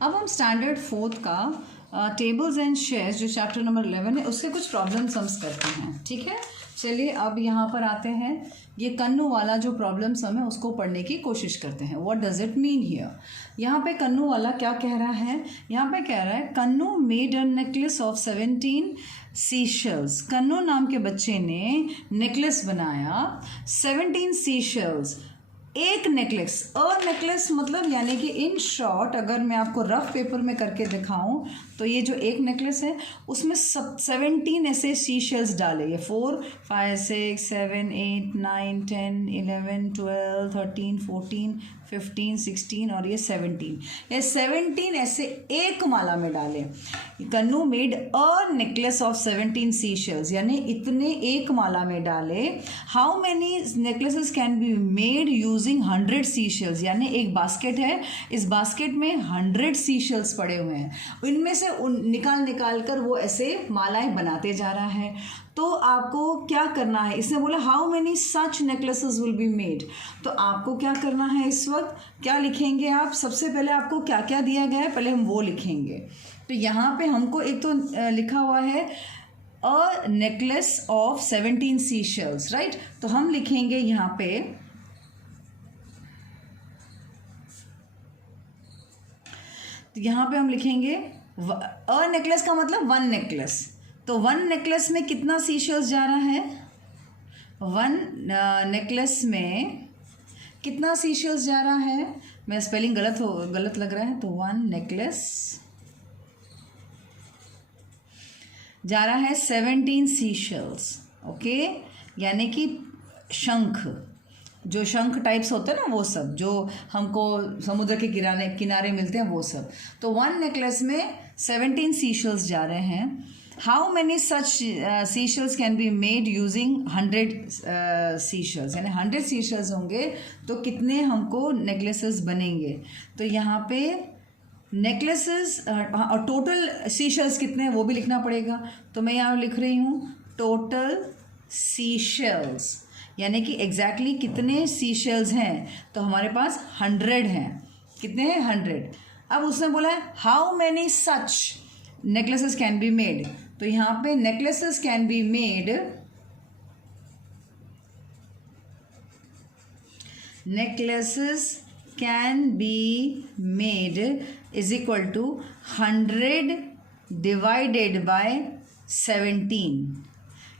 अब हम standard fourth का टेबल्स एंड शेयर्स जो चैप्टर नंबर 11 है उसके कुछ प्रॉब्लम सम्स करते हैं। ठीक है, चलिए अब यहाँ पर आते हैं। ये कन्नू वाला जो प्रॉब्लम सम है उसको पढ़ने की कोशिश करते हैं। What does it mean here? यहाँ पे कन्नू वाला क्या कह रहा है? यहाँ पे कह रहा है Kannu made a necklace of 17 seashells. Kannu नाम के बच्चे ने नेकलेस बनाया 17 सीशेल्स। एक नेकलेस, अ नेकलेस मतलब यानी कि इन शॉर्ट अगर मैं आपको रफ पेपर में करके दिखाऊं तो ये जो एक नेकलेस है उसमें 17 ऐसे सी शेल्स डाले। ये 4 5 6 7 8 9 10 11 12 13 14 15 16 और ये 17 ऐसे एक माला में डाले। Kannu made a necklace of 17 sea shells, यानी इतने एक माला में डाले। How many necklaces can be made using 100 sea shells, यानी एक बास्केट है, इस बास्केट में 100 सी शेल्स पड़े हुए हैं, इनमें से निकाल कर वो ऐसे मालाएं बनाते जा रहा है। तो आपको क्या करना है? इसने बोला how many such necklaces will be made. तो आपको क्या करना है? इस वक्त क्या लिखेंगे आप? सबसे पहले आपको क्या क्या दिया गया है पहले हम वो लिखेंगे। तो यहाँ पे हमको एक तो लिखा हुआ है अ necklace of 17 sea shells, right. तो हम लिखेंगे यहाँ पे हम लिखेंगे अ नेकलेस का मतलब 1 नेकलेस। तो 1 नेकलेस में कितना सी शेल्स जा रहा है? 1 नेकलेस में कितना सी शेल्स जा रहा है? मैं स्पेलिंग गलत लग रहा है। तो 1 नेकलेस जा रहा है 17 सी शेल्स। ओके, यानी कि शंख, जो शंख टाइप्स होते हैं ना, वो सब जो हमको समुद्र के किनारे मिलते हैं वो सब। तो 1 नेकलेस में 17 सी शेल्स जा रहे हैं। How many such sea shells can be made using 100 sea shells, यानी 100 सी शेल्स होंगे तो कितने हमको नेकलेसेस बनेंगे? तो यहाँ पे नेकलेसेस और टोटल सी शेल्स कितने हैं वो भी लिखना पड़ेगा। तो मैं यहाँ लिख रही हूँ टोटल सी शेल्स, यानी कि एग्जैक्टली कितने सी शेल्स हैं। तो हमारे पास 100 हैं। कितने हैं? 100। अब उसने बोला है how many such necklaces can be made. तो यहाँ पे necklaces can be made, necklaces can be made is equal to 100 divided by 17।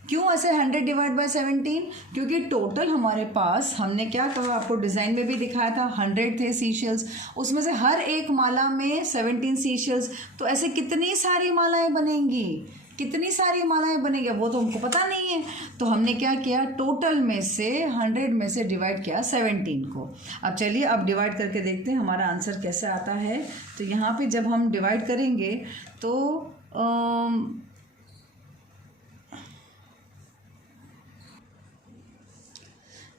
क्यों ऐसे 100 डिवाइड बाय 17? क्योंकि टोटल हमारे पास, हमने क्या कहा आपको डिज़ाइन में भी दिखाया था, 100 थे सी शेल्स, उसमें से हर एक माला में 17 सी शेल्स। तो ऐसे कितनी सारी मालाएं बनेंगी? कितनी सारी मालाएं बनेंगी वो तो हमको पता नहीं है। तो हमने क्या किया, टोटल में से 100 में से डिवाइड किया 17 को। अब चलिए अब डिवाइड करके देखते हैं हमारा आंसर कैसे आता है। तो यहाँ पे जब हम डिवाइड करेंगे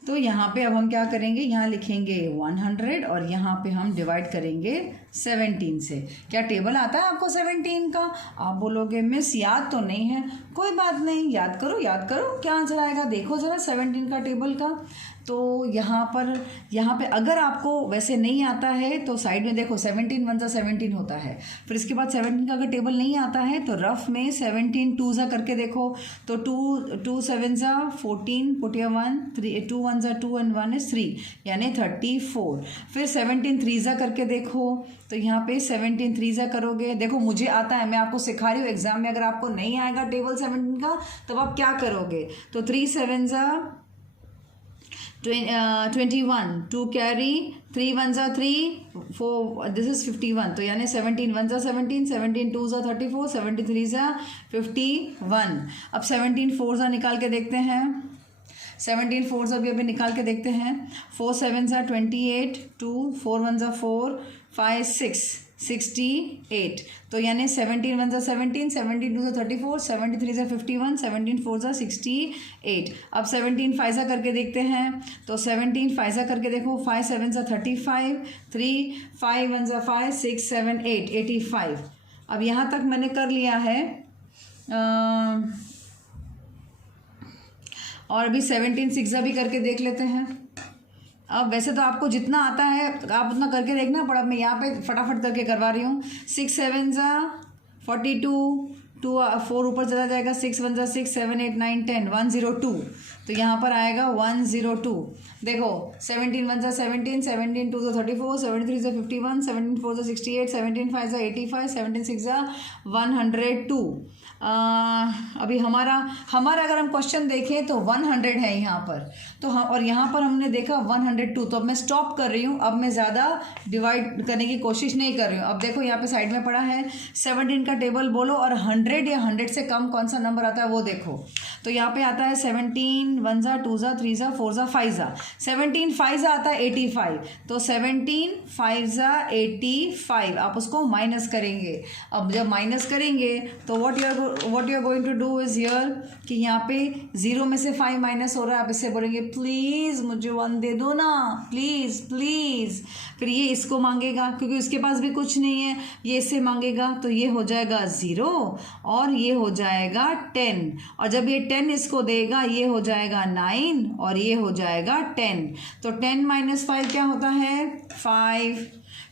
तो यहाँ पे अब हम क्या करेंगे, यहाँ लिखेंगे 100 और यहाँ पे हम डिवाइड करेंगे 17 से। क्या टेबल आता है आपको 17 का? आप बोलोगे मिस याद तो नहीं है। कोई बात नहीं, याद करो क्या आंसर आएगा। देखो ज़रा 17 का टेबल का। तो यहाँ पे अगर आपको वैसे नहीं आता है तो साइड में देखो 17 1 17 होता है। फिर इसके बाद 17 का अगर टेबल नहीं आता है तो रफ में 17 2 करके देखो। तो 2 7 14, पुट या 1, 2 1 2 and 1 is 3, यानी 34। फिर 17 3 करके देखो। तो यहाँ पे 17 3 करोगे। देखो मुझे आता है, मैं आपको सिखा रही हूँ। एग्जाम में अगर आपको नहीं आएगा टेबल 17 का तब आप क्या करोगे? तो 3 7 21, 2 कैरी, 3 1 3 4, दिस इज 51। तो यानी 17 1 17, 17 2 34, 73 51। अब 17 4 निकाल के देखते हैं। 17 4 अभी निकाल के देखते हैं। 4 7 28, 2 4 1 4 5 6 68। तो यानी 17 1 17, 17 2 34, 73 51, 17 4 68। अब 17 5 करके देखते हैं। तो 17 5 करके देखो। 5 7 35, 3 5 1 5 6 7 8 85। अब यहाँ तक मैंने कर लिया है। और अभी 17 6 भी करके देख लेते हैं। अब वैसे तो आपको जितना आता है आप उतना करके देखना, पर अब मैं यहाँ पे फटाफट करके करवा रही हूँ। 6 7 ज़ा 42, 2 4 ऊपर चला जाएगा, 6 1 ज़ा 6 7 8 9 10 102, तो यहाँ पर आएगा 102। देखो 17 1 ज़ा 17, 17 2 ज़ा 34, 17 3 ज़ा 51, 17 4 ज़ा 68, 17 5 ज़ा 85, 17 6 ज़ा 102। अभी हमारा अगर हम क्वेश्चन देखें तो 100 है यहाँ पर, तो हम और यहाँ पर हमने देखा 102, तो अब मैं स्टॉप कर रही हूँ, अब मैं ज़्यादा डिवाइड करने की कोशिश नहीं कर रही हूँ। अब देखो यहाँ पे साइड में पड़ा है 17 का टेबल बोलो और 100 या 100 से कम कौन सा नंबर आता है वो देखो। तो यहाँ पे आता है 17 1 ज़ा 2 ज़ा 3 ज़ा 4 ज़ा 5 ज़ा, 17 5 ज़ा आता है 85, तो 17 5 ज़ा 85, आप उसको माइनस करेंगे। अब जब माइनस करेंगे तो what you are going to do is here कि यहाँ पे 0 में से 5 माइनस हो रहा है, आप इससे बोलेंगे प्लीज़ मुझे 1 दे दो ना, प्लीज़ प्लीज़। फिर ये इसको मांगेगा क्योंकि उसके पास भी कुछ नहीं है, ये इससे मांगेगा, तो ये हो जाएगा 0 और ये हो जाएगा 10, और जब ये 10 इसको देगा ये हो जाएगा 9 और ये हो जाएगा 10, तो 10 माइनस 5 क्या होता है 5,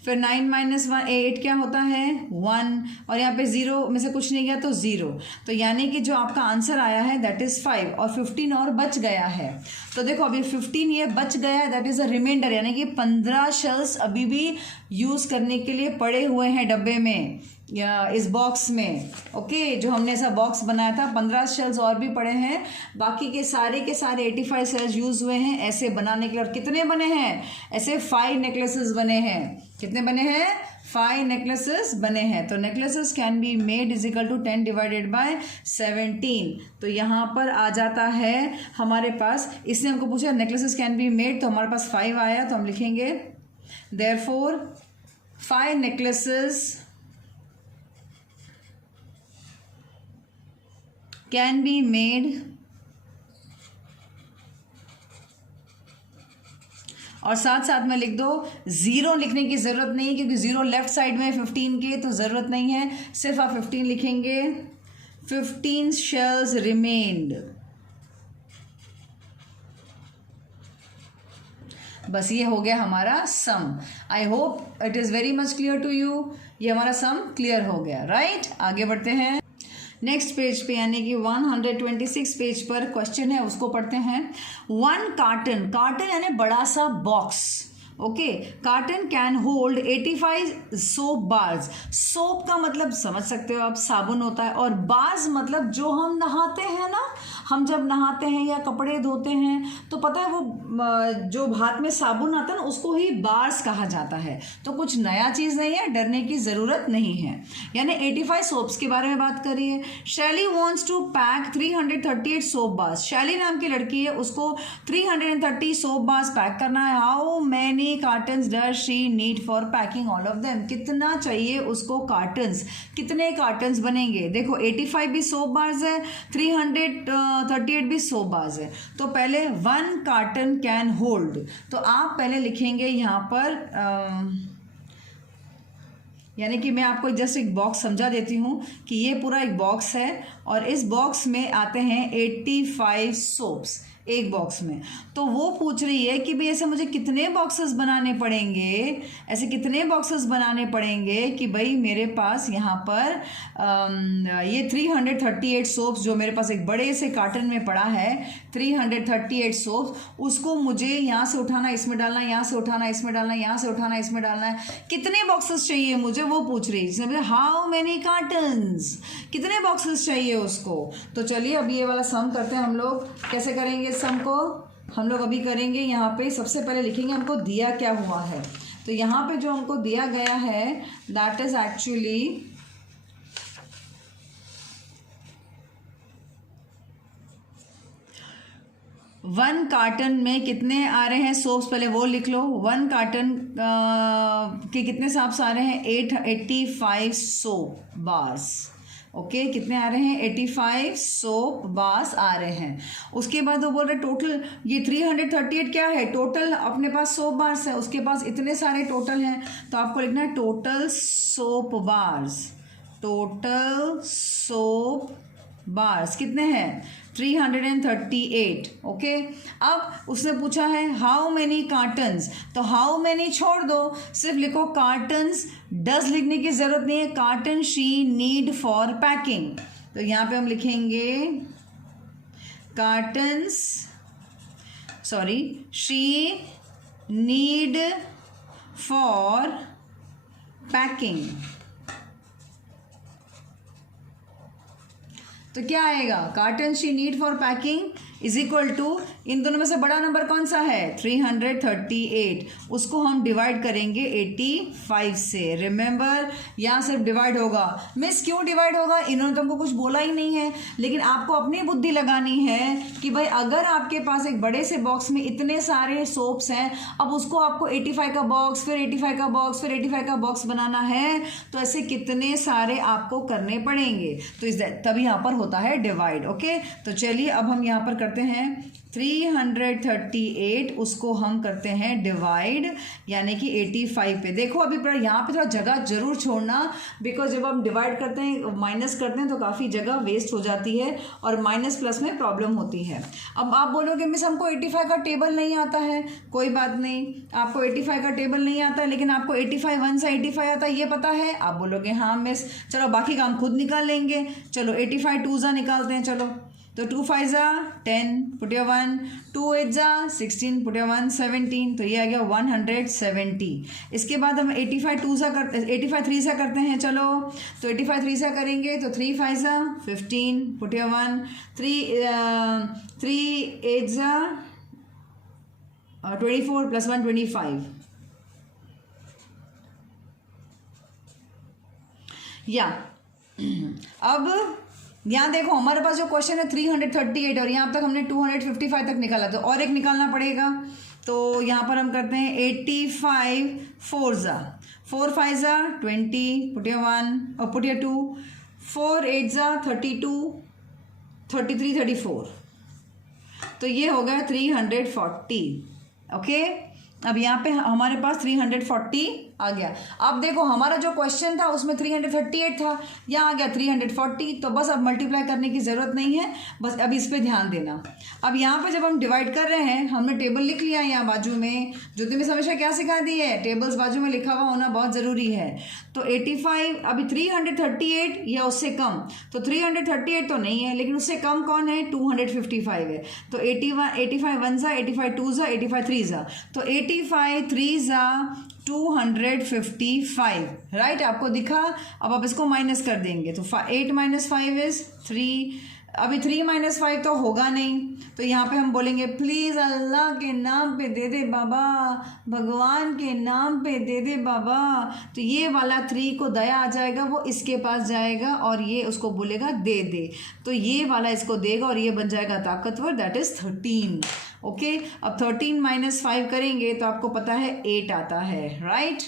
फिर 9 माइनस 8 क्या होता है 1, और यहाँ पे 0 में से कुछ नहीं गया तो 0, तो यानी कि जो आपका आंसर आया है दैट इज़ 5, और 15 और बच गया है। तो देखो अभी 15 ये बच गया है, दैट इज़ अ रिमाइंडर, यानी कि 15 शेल्स अभी भी यूज़ करने के लिए पड़े हुए हैं डब्बे में या इस बॉक्स में। ओके, जो हमने ऐसा बॉक्स बनाया था 15 शेल्स और भी पड़े हैं, बाकी के सारे 85 शेल्स यूज़ हुए हैं ऐसे बनाने के लिए। और कितने बने हैं ऐसे 5 नेकलेसेस बने हैं, कितने बने हैं 5 नेकलेसेस बने हैं। तो necklaces can be made is equal to 10 divided by 17, तो यहाँ पर आ जाता है हमारे पास, इसने हमको पूछा नेकलेसेस कैन बी मेड, तो हमारे पास 5 आया, तो हम लिखेंगे therefore 5 necklaces can be made, और साथ साथ में लिख दो 0 लिखने की ज़रूरत नहीं क्योंकि 0 लेफ्ट साइड में 15 के, तो ज़रूरत नहीं है, सिर्फ आप 15 लिखेंगे। 15 शेल्स रिमेन्ड, बस ये हो गया हमारा sum. I hope it is very much clear to you, ये हमारा सम क्लियर हो गया, राइट। आगे बढ़ते हैं नेक्स्ट पेज पे, यानी कि 126 पेज पर क्वेश्चन है, उसको पढ़ते हैं। 1 कार्टन, कार्टन यानी बड़ा सा box, okay, carton can hold 85 soap bars. Soap का मतलब समझ सकते हो आप, साबुन होता है, और बार्स मतलब जो हम नहाते हैं ना, हम जब नहाते हैं या कपड़े धोते हैं तो पता है वो जो हाथ में साबुन आता है ना उसको ही बार्स कहा जाता है। तो कुछ नया चीज़ नहीं है, डरने की ज़रूरत नहीं है। यानी 85 सोप्स के बारे में बात करिए। Shaili wants to pack 338 soap bars, Shaili नाम की लड़की है, उसको 330 सोप बार्स पैक करना है। How many cottons does she need for packing all of them, कितना चाहिए उसको कार्टन्स, कितने कार्टन्स बनेंगे। देखो 85 भी सोप बार्स है, 338 भी सोप बार्स है, तो पहले 1 कार्टन कैन होल्ड, तो आप पहले लिखेंगे यहाँ पर यानी कि मैं आपको जस्ट एक बॉक्स समझा देती हूँ कि ये पूरा एक बॉक्स है और इस बॉक्स में आते हैं 85 सोप्स एक बॉक्स में। तो वो पूछ रही है कि भाई ऐसे मुझे कितने बॉक्सेस बनाने पड़ेंगे, ऐसे कितने बॉक्सेस बनाने पड़ेंगे कि भाई मेरे पास यहाँ पर ये 338 सोप्स जो मेरे पास एक बड़े से कार्टन में पड़ा है, 338 सोप्स, उसको मुझे यहाँ से उठाना इसमें डालना, यहाँ से उठाना इसमें डालना, यहाँ से उठाना इसमें डालना है, कितने बॉक्सेस चाहिए मुझे वो पूछ रही है। हाउ मेनी कार्टन्स, कितने बॉक्सेस चाहिए उसको। तो चलिए अब ये वाला सम करते हैं हम लोग। कैसे करेंगे सम को, हम लोग अभी करेंगे यहाँ पे सबसे पहले लिखेंगे हमको दिया क्या हुआ है। तो यहाँ पे जो हमको दिया गया है दैट इज एक्चुअली 1 कार्टन में कितने आ रहे हैं सोप्स, पहले वो लिख लो। 1 कार्टन के कितने सोप्स आ रहे हैं 85 सोप बार्स, ओके, कितने आ रहे हैं 85 सोप बार्स आ रहे हैं। उसके बाद वो बोल रहे टोटल ये 338 क्या है, टोटल अपने पास सोप बार्स है, उसके पास इतने सारे टोटल हैं, तो आपको लिखना है total soap bars, total soap bars कितने हैं 338। ओके, अब उसने पूछा है हाउ मैनी कार्टन्स, तो हाउ मैनी छोड़ दो, सिर्फ लिखो कार्टन्स, डज लिखने की जरूरत नहीं है, carton she need for packing. तो यहाँ पे हम लिखेंगे cartons, sorry, she need for packing. तो क्या आएगा, carton she need for packing is equal to, इन दोनों में से बड़ा नंबर कौन सा है 338, उसको हम डिवाइड करेंगे 85 से। रिमेंबर, यहाँ सिर्फ डिवाइड होगा। मिस क्यों डिवाइड होगा, इन्होंने तो हमको कुछ बोला ही नहीं है, लेकिन आपको अपनी बुद्धि लगानी है कि भाई अगर आपके पास एक बड़े से बॉक्स में इतने सारे सोप्स हैं, अब उसको आपको 85 का बॉक्स, फिर 85 का बॉक्स, फिर 85 का बॉक्स बनाना है, तो ऐसे कितने सारे आपको करने पड़ेंगे, तो तभी यहाँ पर होता है डिवाइड। ओके, तो चलिए अब हम यहाँ पर करते हैं 338, उसको हम करते हैं डिवाइड, यानी कि 85 पे। देखो अभी यहाँ पे थोड़ा जगह जरूर छोड़ना, बिकॉज जब हम डिवाइड करते हैं, माइनस करते हैं, तो काफ़ी जगह वेस्ट हो जाती है और माइनस प्लस में प्रॉब्लम होती है। अब आप बोलोगे मिस हमको 85 का टेबल नहीं आता है, कोई बात नहीं, आपको 85 का टेबल नहीं आता है, लेकिन आपको 85 1 से 85 आता है, ये पता है। आप बोलोगे हाँ मिस, चलो बाकी काम खुद निकाल लेंगे, चलो 85 2 जा निकालते हैं, चलो। तो 2 5 जा 10, पुट योर 1, 2 8 जा 16, पुट योर 1 17, तो ये आ गया 170। इसके बाद हम 85 2 जा करते, 85 3 जा करते हैं, चलो। तो 85 3 जा करेंगे तो 3 5 जा 15, पुट योर 1, 3 8 जा 24 प्लस 1 25। या अब यहाँ देखो हमारे पास जो क्वेश्चन है 338 और यहाँ तक हमने 255 तक निकाला, तो और एक निकालना पड़ेगा। तो यहाँ पर हम करते हैं 85 4 जा 4 5 जा 20, पुट योर 1 और पुट योर 2, 4 8 जा 32, 33 34, तो ये हो गया 340। ओके, अब यहाँ पे हमारे पास 340 आ गया। अब देखो हमारा जो क्वेश्चन था उसमें 338 था, यहाँ आ गया 340, तो बस अब मल्टीप्लाई करने की ज़रूरत नहीं है, बस अब इस पे ध्यान देना। अब यहाँ पे जब हम डिवाइड कर रहे हैं, हमने टेबल लिख लिया यहाँ बाजू में, ज्योति मिस हमेशा क्या सिखा दी है, टेबल्स बाजू में लिखा हुआ होना बहुत ज़रूरी है। तो 85, अभी 338 या उससे कम, तो 338 तो नहीं है, लेकिन उससे कम कौन है 255 है। तो 85 1 जा 85 2 जा 85 3 जा, तो 85 3 जा 255, राइट, आपको दिखा। अब आप इसको माइनस कर देंगे, तो 8 - 5 इज 3। अभी 3 - 5 तो होगा नहीं, तो यहाँ पे हम बोलेंगे प्लीज़ अल्लाह के नाम पे दे दे बाबा, भगवान के नाम पे दे दे बाबा। तो ये वाला 3 को दया आ जाएगा, वो इसके पास जाएगा और ये उसको बोलेगा दे दे, तो ये वाला इसको देगा और ये बन जाएगा ताकतवर, दैट इज़ 13। ओके, अब 13 - 5 करेंगे तो आपको पता है 8 आता है, राइट।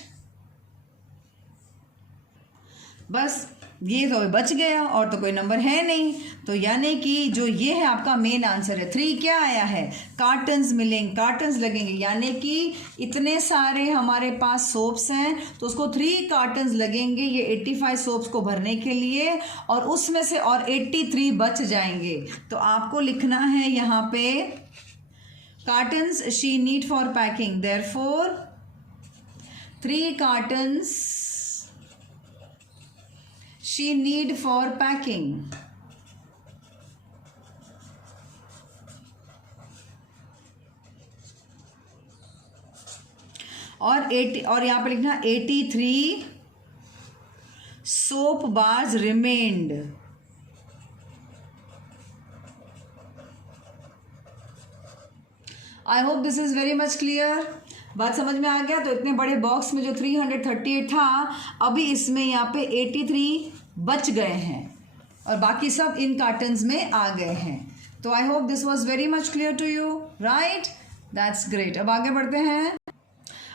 बस ये तो बच गया और तो कोई नंबर है नहीं, तो यानी कि जो ये है आपका मेन आंसर है। 3 क्या आया है, कार्टन्स मिलेंगे, कार्टन्स लगेंगे, यानी कि इतने सारे हमारे पास सोप्स हैं तो उसको 3 कार्टन्स लगेंगे ये 85 सोप्स को भरने के लिए, और उसमें से और 83 बच जाएंगे। तो आपको लिखना है यहाँ पे cottons she need for packing, therefore 3 cottons she need for packing। और 80, और यहाँ पे लिखना 83 soap bars remained। I hope this is very much clear. बात समझ में आ गया। तो इतने बड़े बॉक्स में जो 338 था, अभी इसमें यहाँ पे 83 बच गए हैं और बाकी सब इन कार्टन्स में आ गए हैं। तो I hope this was very much clear to you, right, that's great. अब आगे बढ़ते हैं।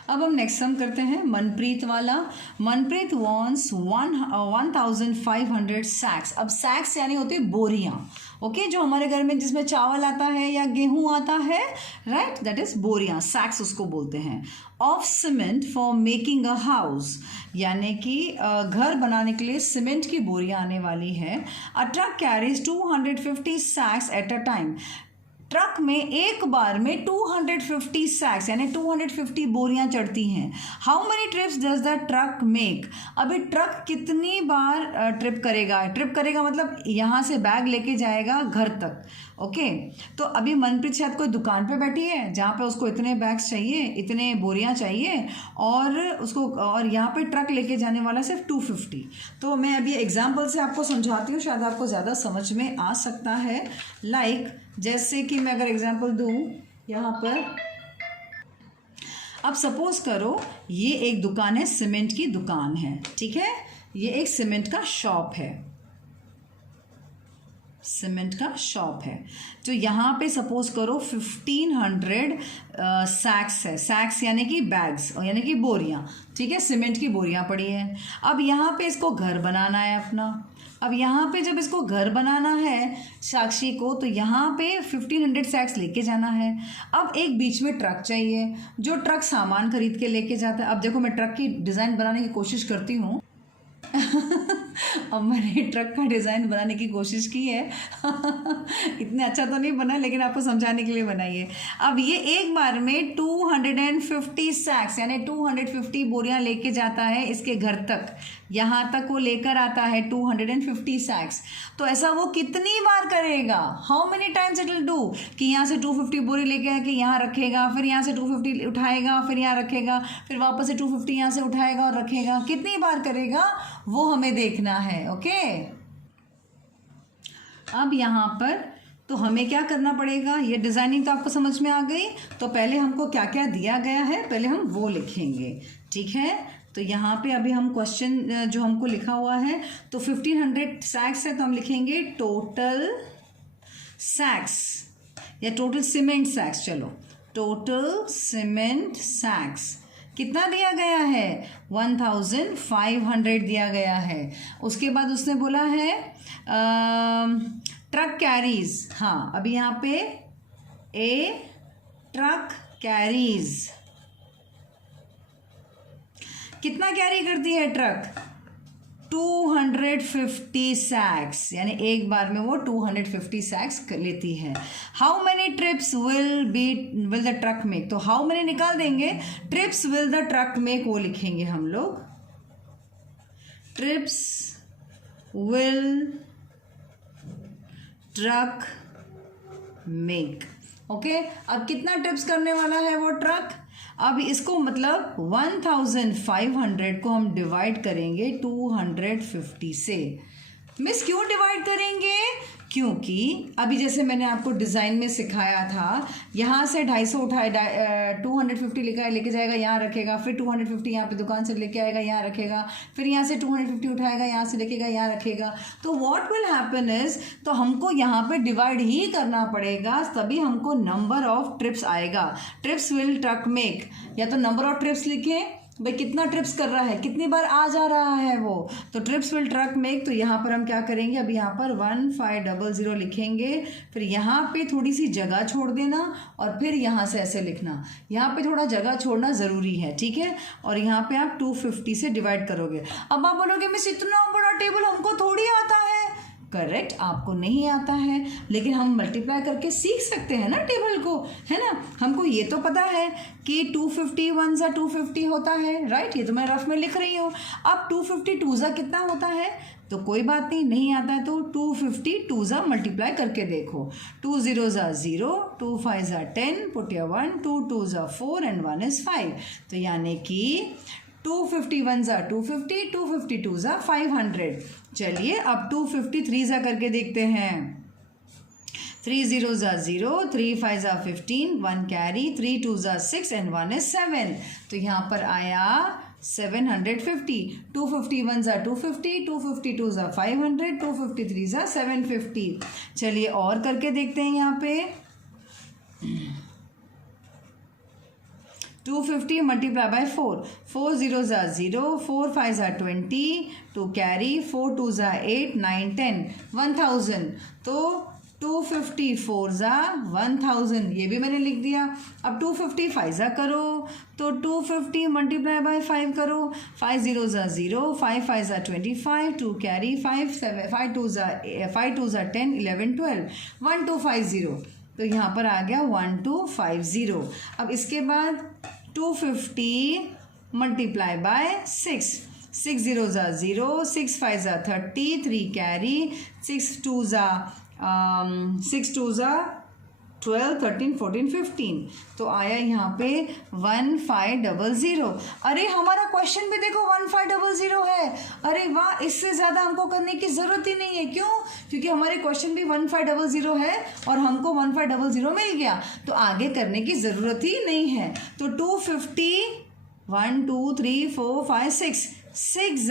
अब हम नेक्स्ट सम करते हैं मनप्रीत वाला। मनप्रीत वॉन्ट्स 1500 सैक्स। अब सैक्स यानी होती है बोरियां, ओके, जो हमारे घर में जिसमें चावल आता है या गेहूं आता है, राइट, दैट इज बोरियां, सैक्स उसको बोलते हैं। Of cement for making a house, यानी कि घर बनाने के लिए सीमेंट की बोरियां आने वाली है। A truck carries 250 sacks at a time. Truck में एक बार में 250 सैक्स यानी 250 बोरियां चढ़ती हैं। How many trips does the truck make. अभी ट्रक कितनी बार ट्रिप करेगा। ट्रिप करेगा मतलब यहाँ से बैग लेके जाएगा घर तक, ओके। तो अभी मनप्रीत शायद कोई दुकान पे बैठी है जहाँ पे उसको इतने बैग्स चाहिए, इतने बोरियां चाहिए, और यहाँ पे ट्रक लेके जाने वाला सिर्फ 250। तो मैं अभी एग्जाम्पल से आपको समझाती हूँ, शायद आपको ज़्यादा समझ में आ सकता है। लाइक जैसे कि मैं अगर एग्जाम्पल दूँ यहाँ पर, अब सपोज करो ये एक दुकान है, सीमेंट की दुकान है, ठीक है, ये एक सीमेंट का शॉप है, सीमेंट का शॉप है। तो यहाँ पे सपोज करो 1500 सैक्स है, सैक्स यानी कि बैग्स यानी कि बोरियाँ, ठीक है, सीमेंट की बोरियाँ पड़ी है। अब यहाँ पे इसको घर बनाना है अपना। अब यहाँ पे जब इसको घर बनाना है साक्षी को, तो यहाँ पे 1500 सैक्स लेके जाना है। अब एक बीच में ट्रक चाहिए, जो ट्रक सामान खरीद के लेके जाता है। अब देखो मैं ट्रक की डिज़ाइन बनाने की कोशिश करती हूँ अब मैंने ट्रक का डिज़ाइन बनाने की कोशिश की है इतना अच्छा तो नहीं बना, लेकिन आपको समझाने के लिए बनाई है। अब ये एक बार में 250 सैक्स यानी 250 बोरियां लेके जाता है इसके घर तक, यहाँ तक वो लेकर आता है 250 सैक्स। तो ऐसा वो कितनी बार करेगा, how many times it will do, कि यहाँ से 250 बोरी लेके आके यहाँ रखेगा, फिर यहाँ से 250 उठाएगा, फिर यहाँ रखेगा, फिर वापस से 250 यहाँ से उठाएगा और रखेगा। कितनी बार करेगा वो हमें देखना है, ओके। अब यहाँ पर तो हमें क्या करना पड़ेगा, ये डिज़ाइनिंग तो आपको समझ में आ गई। तो पहले हमको क्या क्या दिया गया है पहले हम वो लिखेंगे, ठीक है। तो यहाँ पे अभी हम क्वेश्चन जो हमको लिखा हुआ है, तो 1500 सैक्स है, तो हम लिखेंगे टोटल सैक्स या टोटल सीमेंट सैक्स। चलो, टोटल सीमेंट सैक्स कितना दिया गया है, 1500 दिया गया है। उसके बाद उसने बोला है ट्रक कैरीज, हाँ, अभी यहाँ पे ए ट्रक कैरीज कितना कैरी करती है ट्रक, 250 सैक्स, यानी एक बार में वो 250 सैक्स लेती है। How many trips will the truck make, तो हाउ मेनी निकाल देंगे, trips will the truck make वो लिखेंगे हम लोग, trips will truck make, okay. अब कितना ट्रिप्स करने वाला है वो ट्रक, अब इसको मतलब 1500 को हम डिवाइड करेंगे 250 से। मिस क्यों डिवाइड करेंगे, क्योंकि अभी जैसे मैंने आपको डिज़ाइन में सिखाया था, यहाँ से 250 उठाए 250 लेके जाएगा, यहाँ रखेगा, फिर 250 यहाँ पे दुकान से लेके आएगा, यहाँ रखेगा, फिर यहाँ से 250 उठाएगा, यहाँ से लेकेगा, यहाँ रखेगा। तो व्हाट विल हैपन इज, तो हमको यहाँ पे डिवाइड ही करना पड़ेगा, तभी हमको नंबर ऑफ ट्रिप्स आएगा। ट्रिप्स विल ट्रक मेक, या तो नंबर ऑफ ट्रिप्स लिखें, भाई कितना ट्रिप्स कर रहा है, कितनी बार आ जा रहा है वो, तो ट्रिप्स विल ट्रक मेक। तो यहाँ पर हम क्या करेंगे, अब यहाँ पर 1500 लिखेंगे, फिर यहाँ पे थोड़ी सी जगह छोड़ देना, और फिर यहाँ से ऐसे लिखना, यहाँ पे थोड़ा जगह छोड़ना ज़रूरी है, ठीक है। और यहाँ पे आप 250 से डिवाइड करोगे। अब आप बोलोगे मिस इतना बड़ा टेबल हमको थोड़ी आता है, करेक्ट, आपको नहीं आता है, लेकिन हम मल्टीप्लाई करके सीख सकते हैं ना टेबल को, है ना। हमको ये तो पता है कि 250 1 सा 250 होता है, राइट, ये तो मैं रफ में लिख रही हूँ। अब 250 2 सा कितना होता है, तो कोई बात नहीं आता है तो 250 2 सा मल्टीप्लाई करके देखो, 2 0 सा 0, 2 5 सा 10, पुट या 1, 2 2 सा 4 एंड 1 इज 5। तो यानी कि 251 सा 250, 252 सा 500। चलिए अब 253 सा करके देखते हैं, 3 0 सा 0, 3 5 सा 15, 1 कैरी, 3 2 सा 6 एंड 1 इज 7। तो यहाँ पर आया 750। 251 सा 250, 252 सा 500, 253 सा 750। चलिए और करके देखते हैं यहाँ पे, 250 multiply by 4, 4 0s are 0, 4 5s are 20, to carry 4 2s are 8, 9 10, 1000. तो 250 4s are 1000, ये भी मैंने लिख दिया. अब 250 5s करो, तो 250 मल्टीप्लाई बाय 5 करो, 5 0s are 0, 5 5s are 25, to carry 5 2s are 10, 11 12, 1250. तो यहाँ पर आ गया 1250. अब इसके बाद 250 multiply by 6, 6 0s are 0, 6 5s are 30, 3 carry, 6 2s are 12, 13, 14, 15. तो आया यहाँ पे 1500. अरे हमारा क्वेश्चन भी देखो 1500 है. अरे वाह, इससे ज़्यादा हमको करने की ज़रूरत ही नहीं है. क्यों? क्योंकि हमारे क्वेश्चन भी 1500 है और हमको 1500 मिल गया, तो आगे करने की ज़रूरत ही नहीं है. तो 250 1 2 3 4 5 6 6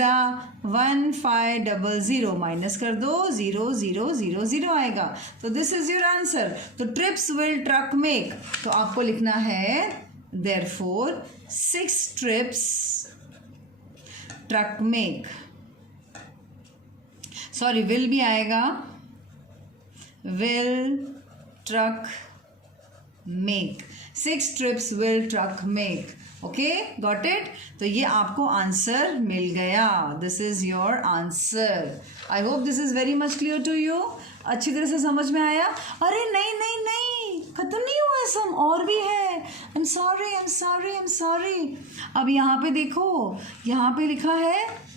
1500 माइनस कर दो, 0 0 0 0 आएगा. तो दिस इज योर आंसर. तो ट्रिप्स विल ट्रक मेक, तो आपको लिखना है therefore 6 trips truck make. Sorry, will भी आएगा, will truck make. 6 trips will truck make. Okay, got it. तो ये आपको आंसर मिल गया. This is your answer. I hope this is very much clear to you. अच्छी तरह से समझ में आया. अरे नहीं नहीं नहीं, खत्म नहीं हुआ, सम और भी है. I am sorry, I am sorry, I am sorry. अब यहाँ पे देखो, यहाँ पे लिखा है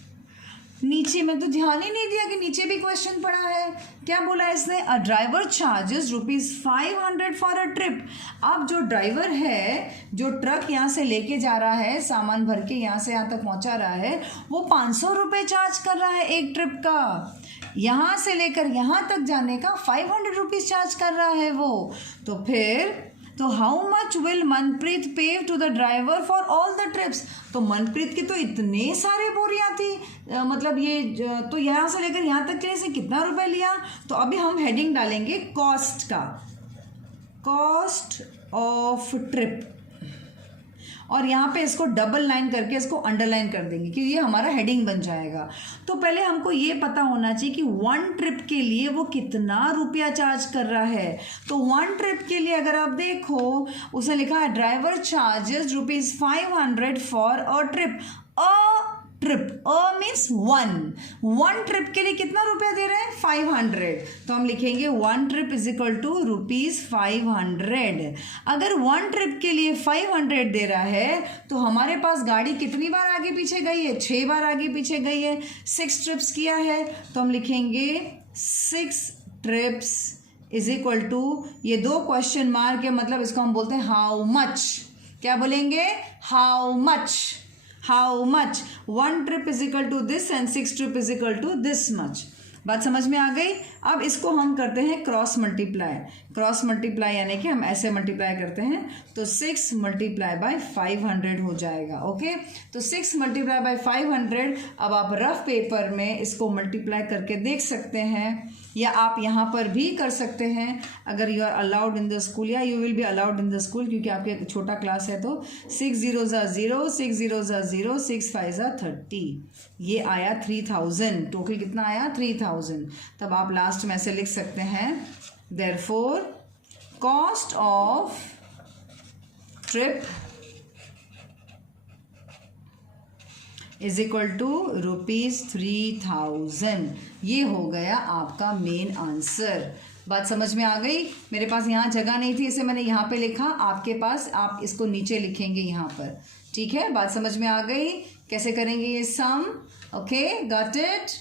नीचे, में तो ध्यान ही नहीं दिया कि नीचे भी क्वेश्चन पड़ा है. क्या बोला है इसने? A driver charges ₹500 for a trip. अब जो ड्राइवर है, जो ट्रक यहाँ से लेके जा रहा है, सामान भर के यहाँ से यहाँ तक पहुँचा रहा है, वो 500 रुपये चार्ज कर रहा है एक ट्रिप का. यहाँ से लेकर यहाँ तक जाने का 500 रुपीज़ चार्ज कर रहा है वो. तो फिर तो how much will Manpreet pay to the driver for all the trips. तो मनप्रीत की तो इतने सारे बोरियां थी, मतलब ये तो यहाँ से लेकर यहाँ तक के लिए से कितना रुपए लिया. तो अभी हम हेडिंग डालेंगे कॉस्ट का, कॉस्ट ऑफ ट्रिप, और यहाँ पे इसको डबल लाइन करके इसको अंडरलाइन कर देंगे कि ये हमारा हेडिंग बन जाएगा. तो पहले हमको ये पता होना चाहिए कि 1 ट्रिप के लिए वो कितना रुपया चार्ज कर रहा है. तो 1 ट्रिप के लिए अगर आप देखो, उसने लिखा है driver charges ₹500 for a trip. Trip means 1 trip के लिए कितना रुपया दे रहे हैं? 500. तो हम लिखेंगे 1 ट्रिप इज इक्वल टू ₹500. अगर 1 ट्रिप के लिए 500 दे रहा है, तो हमारे पास गाड़ी कितनी बार आगे पीछे गई है? 6 बार आगे पीछे गई है. 6 ट्रिप्स किया है, तो हम लिखेंगे 6 ट्रिप्स इज इक्वल टू, ये 2 क्वेश्चन मार्क है, मतलब इसको हम बोलते हैं हाउ मच. क्या बोलेंगे? How much. How much 1 trip is equal to this and 6 trip is equal to this much. बात समझ में आ गई. अब इसको हम करते हैं क्रॉस मल्टीप्लाई. क्रॉस मल्टीप्लाई यानी कि हम ऐसे मल्टीप्लाई करते हैं, तो 6 मल्टीप्लाई बाय 500 हो जाएगा. ओके, तो 6 मल्टीप्लाई बाय 500. अब आप रफ पेपर में इसको मल्टीप्लाई करके देख सकते हैं, या आप यहाँ पर भी कर सकते हैं अगर you are allowed in the school, या you will be allowed in the school, क्योंकि आपके छोटा क्लास है. तो 6 0s are 0, 6 0s are 0, 6 5s are 30. ये आया 3000. टोटल कितना आया? 3000. तब आप लास्ट में ऐसे लिख सकते हैं, therefore cost of trip is equal to ₹3000. ये हो गया आपका मेन आंसर. बात समझ में आ गई. मेरे पास यहाँ जगह नहीं थी, इसे मैंने यहाँ पे लिखा. आपके पास, आप इसको नीचे लिखेंगे यहाँ पर. ठीक है, बात समझ में आ गई. कैसे करेंगे ये सम? Okay, got it.